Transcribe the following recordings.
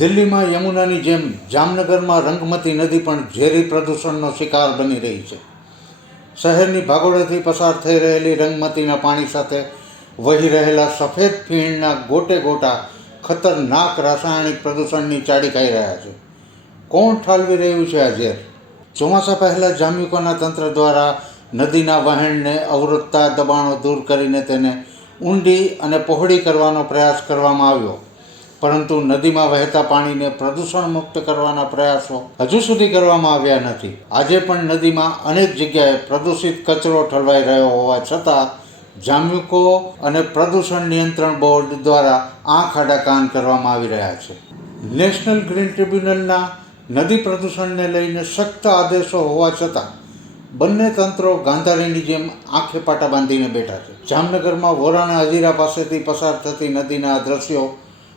દિલ્હીમાં યમુનાની જેમ જામનગરમાં રંગમતી નદી પણ ઝેરી પ્રદૂષણનો શિકાર બની રહી છે. શહેરની ભાગોળેથી પસાર થઈ રહેલી રંગમતીના પાણી સાથે વહી રહેલા સફેદ ફીણના ગોટે ગોટા ખતરનાક રાસાયણિક પ્રદૂષણની ચાડી ખાઈ રહ્યા છે. કોણ ઠાલવી રહ્યું છે આ ઝેર? ચોમાસા પહેલાં જામ્યુકોના તંત્ર દ્વારા નદીના વહેણને અવરોધતા દબાણો દૂર કરીને તેને ઊંડી અને પહોળી કરવાનો પ્રયાસ કરવામાં આવ્યો. પરંતુ નદીમાં વહેતા પાણીને પ્રદૂષણ મુક્ત કરવાના પ્રયાસો હજુ સુધી કરવામાં આવ્યા નથી. આજે પણ નદીમાં અનેક જગ્યાએ પ્રદૂષિત કચરો ઠલવાઈ રહ્યો હોવા છતાં જામ્યુકો અને પ્રદૂષણ નિયંત્રણ બોર્ડ દ્વારા આંખ આડા કાન કરવામાં આવી રહ્યા છે. નેશનલ ગ્રીન ટ્રિબ્યુનલના નદી પ્રદૂષણને લઈને સખ્ત આદેશો હોવા છતાં બંને તંત્રો ગાંધારીની જેમ આંખે પાટા બાંધીને બેઠા છે. જામનગરમાં વોરાણા હજીરા પાસેથી પસાર થતી નદીના દ્રશ્યો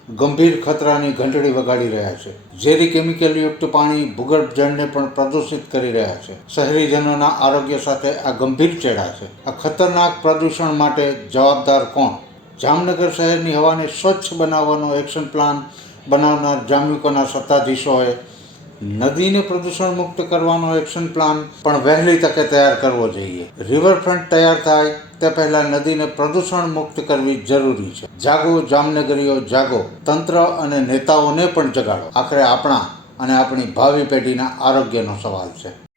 ગંભીર ખતરાની ઘંટડી વગાડી રહ્યા છે. ઝેરી કેમિકલયુક્ત પાણી ભૂગર્ભ જળને પણ પ્રદૂષિત કરી રહ્યા છે. શહેરીજનોના આરોગ્ય સાથે આ ગંભીર ચેડા છે. આ ખતરનાક પ્રદૂષણ માટે જવાબદાર કોણ? જામનગર શહેરની હવાને સ્વચ્છ બનાવવાનો એક્શન પ્લાન બનાવનાર જામ્યુકોના સત્તાધીશોએ નદીને પ્રદૂષણ મુક્ત કરવાનો એક્શન પ્લાન પણ વહેલી તકે તૈયાર કરવો જોઈએ. રિવરફ્રન્ટ તૈયાર થાય તે પહેલા નદીને પ્રદૂષણ મુક્ત કરવી જરૂરી છે. જાગો, જામનગરીઓ, જાગો. તંત્ર અને નેતાઓને પણ જગાડો. આખરે આપણા અને આપણી ભાવિ પેઢીના આરોગ્યનો સવાલ છે.